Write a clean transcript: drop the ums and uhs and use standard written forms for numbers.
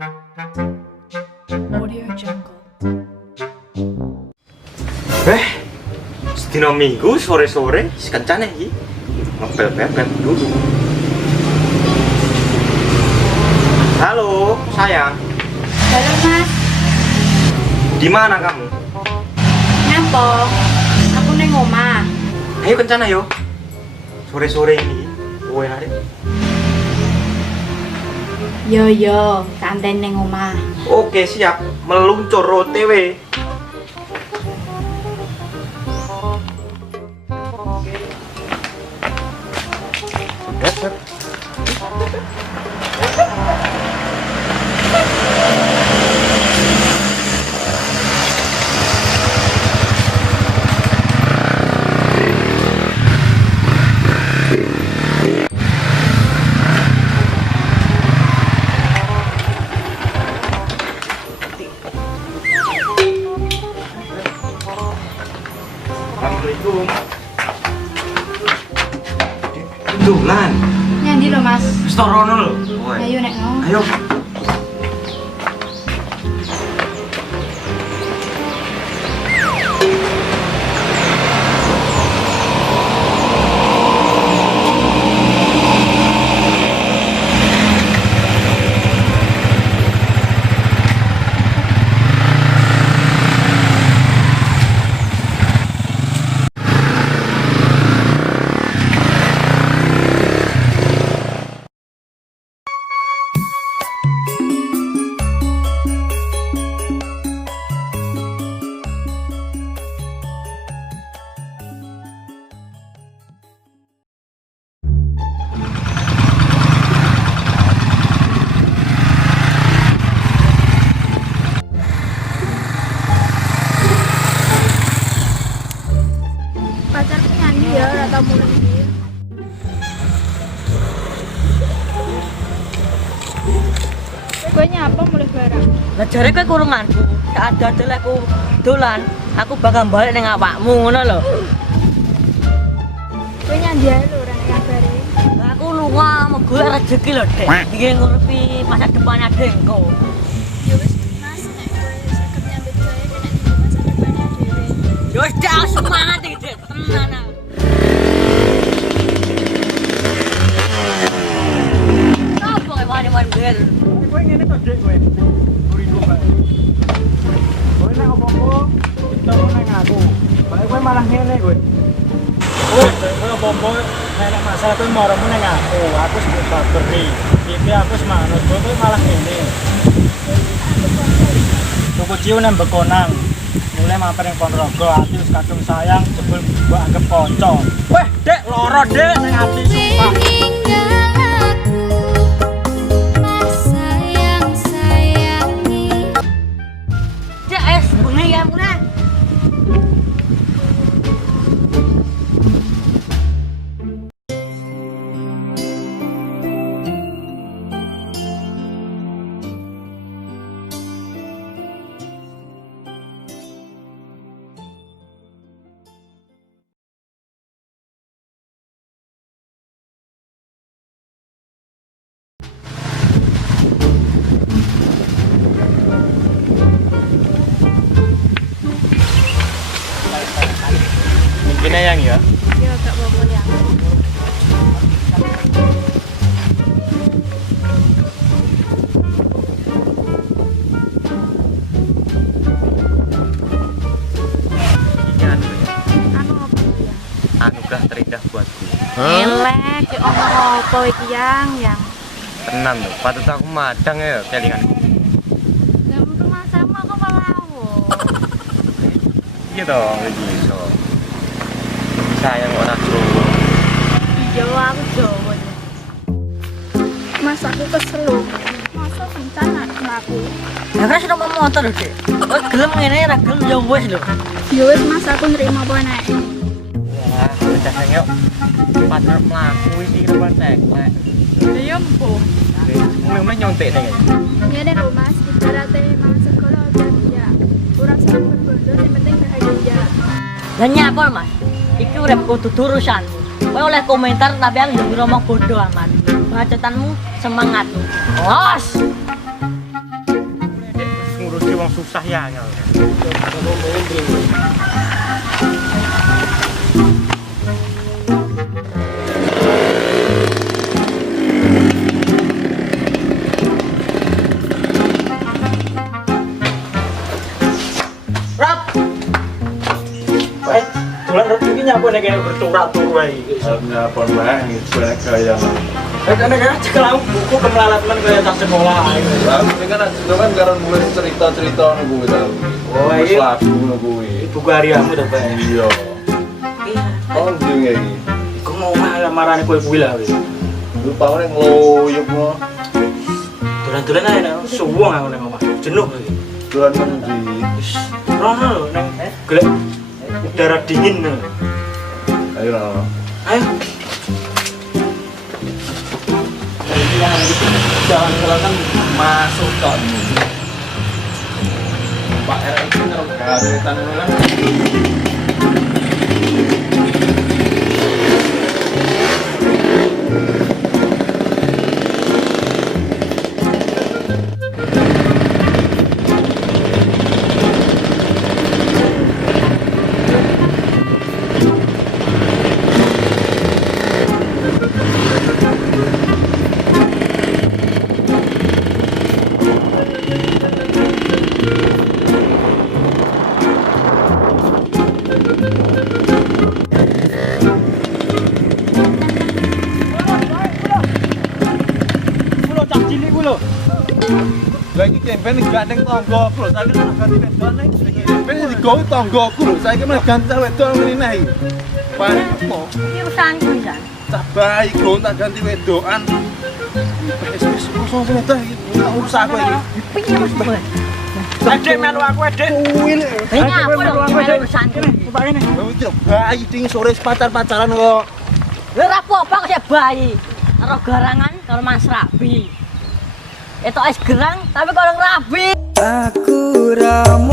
Audio Jungle. Sedina Minggu sore-sore kencane iki. Ngepel bebek dulu. Halo, sayang. Halo Mas, Di mana kamu? nyapa? Aku neng omah. Ayo kencana yo. Sore-sore ini. Kowe arek. Yo, santai neng omah. Oke, siap. Meluncur OTW. Assalamualaikum. Dulan. Nyandi lo Mas. Wis torono lho. Ayo nek no. Ayo. Pacarku nyanyi ya, rata mulai dia. Gue nyapa mulai barang. Lah jare kowe kurunganku, tak ada aku dolan, aku bakal balik ning awakmu ngono lho. Gue nyandi aja lo orang kabare. Lah aku lunga mau golek rezeki lho, Dek. Iki ngurupi masa depannya Dengko. Ya wis Mas, nek gue sakit nyambut gawe nek di masa depannya dhewe. Yo wis dak semangat iki, Dek. Tenan. Apa kowe mari-mari bel? Kowe ngene to, Dek, kowe. Buriku bae. Kowe nek opo-opo ditemu nang aku. Bae kowe malah ngene kowe. Kowe opo-opo nek masalah kowe maremu nang aku. Aku sing bakeri. Iki aku semanut. Kowe malah ngene. Tuku ciu nang Bekonang. Mulai mampir ning Ponorogo, ati wis kadung sayang, jebul mbok anggap kanca. Weh, Dek, loro, Dek, ning ati sumpah. Dek, bengi ya mulai. Mungkin yang ya. Yo gak apa-apa ya. Ini anu ya. Anu apa ya? Anugerah terindah buatku. Elek, ki omong apa iki yang. Tenan lho, patut aku madang ya kelinganku. Lah metu masamu aku melawo. Iya toh, iki iso. Sayang ora Jawa. Iya aku Jawa. Mas aku kesel lho. Masa bencana mlaku. Ya kan sudah mau motor lho, Dek. Kowe gelem ngene ra gelem ya wis lho. Ya wis Mas aku nerima apa nek. Wah, udah sayang yuk. Pacar mlaku iki kira teklek. Ya mpo. Mulai nyontek nih. Ngene lho Mas, ibaratnya mang sekolah udah ya. Ora usah berbondol, yang penting bahagia. Lah nyapa, Mas? Iki uripku dudu urusanmu. Kowe oleh komentar tapi aku yo ngomong bodoh amat. Bacotanmu semangatmu. Os. susah ya angel. Rap. Baik, tulan rep iki nyapa nek kene berturak-turu ae. Nyapa bae sebenarnya kaya. Nek cekel aku buku kemelalat men kaya tas sekolah ae. Lah ini kan kan karena mulai cerita-cerita ngono kuwi ta. Oh, Wis iya. lagu ngono kuwi. Buku hariamu to, Pak. Iya. Iya. Oh, ding iki. Iku mau marane kowe kuwi lah wis. Lu pawone ngloyok mo. Dolan-dolan ae nek suwung aku nek omah. Jenuh iki. Dolan ngendi? Wis rono lho nang golek udara dingin. Ayo lah. Ayo. Jangan kan masuk tok. Pak RT karo garetan ngono kan. Kulo cak cilik kulo. Lah iki kempen gandeng tanggoku lho, saiki malah ganti wedok nek. Ben digowo tanggoku lho, saiki malah ganti wedok ngene nek. Pak, Iki urusanku ya. tak baik lho tak ganti wedokan. Wis urusan sing teh iki, tak urus aku iki. Piye Mas Boy? Adek melu aku adek. Kuwi lho. Ini apa dong urusanku? Pak kene. Lho bayi ding sore pacar-pacaran kok. Lha ora apa-apa kaya bayi. Karo garangan karo Mas Rabi. Itu es gerang tapi kalau rabi. Aku ramu